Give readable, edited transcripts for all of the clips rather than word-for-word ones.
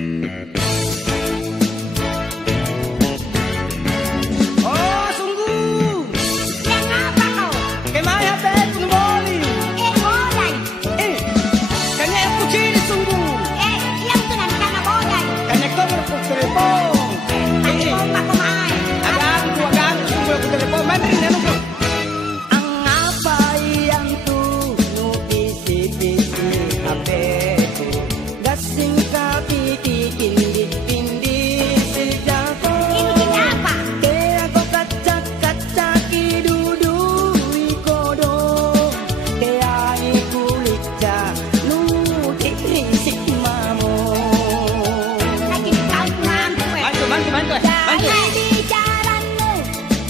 Oh, sungguh. Yang apa kau? Kemana HP ku boli? Bolai. Kanya aku ciri sungguh. Yang tu nanti kana bolai. Kanya kau berpuk telepon. Aku main. Agak sungguh aku telepon. Main rin anu kau. Ang apa yang tu nu bisi-bisi HP ku. Gasing ka piti-pindi si jako. Ini kenapa? Kaya ko kacak-kacak idudu ikodo. Kaya ikulit ka nuti si mamo. Lagi bantu. Jangan bicaranu,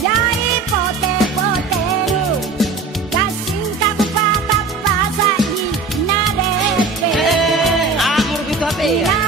jai pote-potenu. Gasing ka kupatap basahi narepe. Amur gitu apa ya?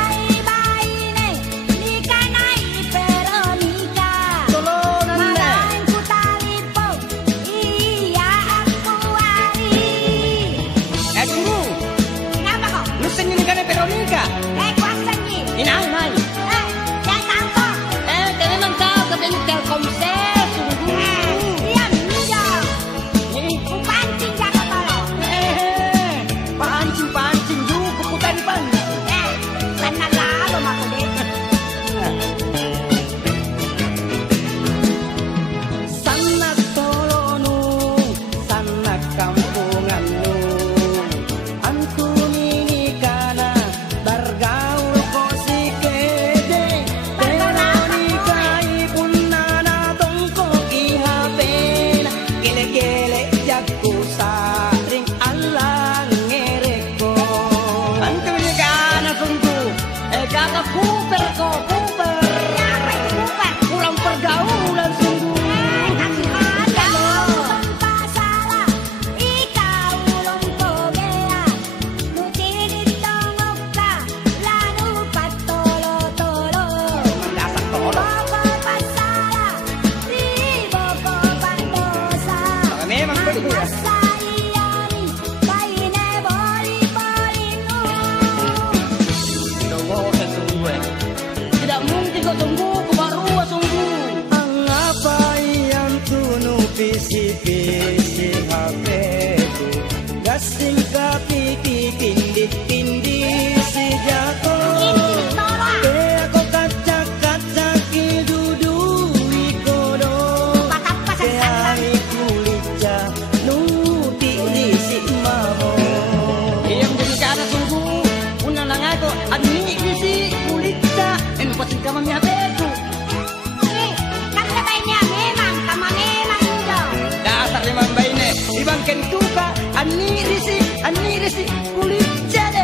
Visi-visi HP ku. Gasing ka piti-pindi si jako. Kaya ko kacak-kacak idudu ikodo. Kaya ikulit ka nuti si mamo. Iyang jadi kana sungguh. Una lang ako ani si kulit ka. Pasin ka mami HP ku. Ibang kentuka ani risi kulit jade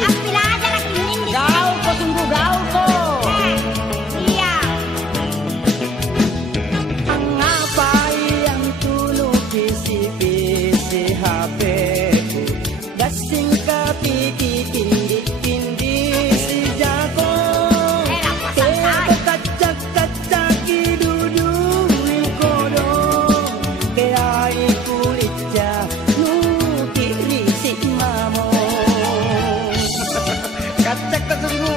ambil aja lah ini gaul ko sungguh gaul ko iya apa yang tulu visi-visi HP ku gasing ka piti-pindi si jako kacak-kacak idudu ikodo.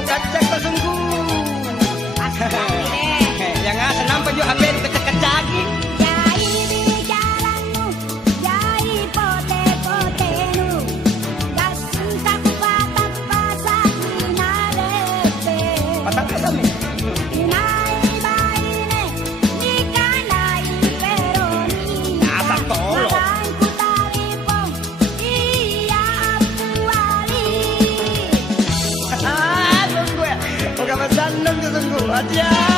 Kacak ko sungguh. Jangan senam baju HP dikecek-kecaki. Jai bicaranu, jai pote-potenu. Gasing ka kupatap basahi narepe. Patap ka sami. Sungguh, aja.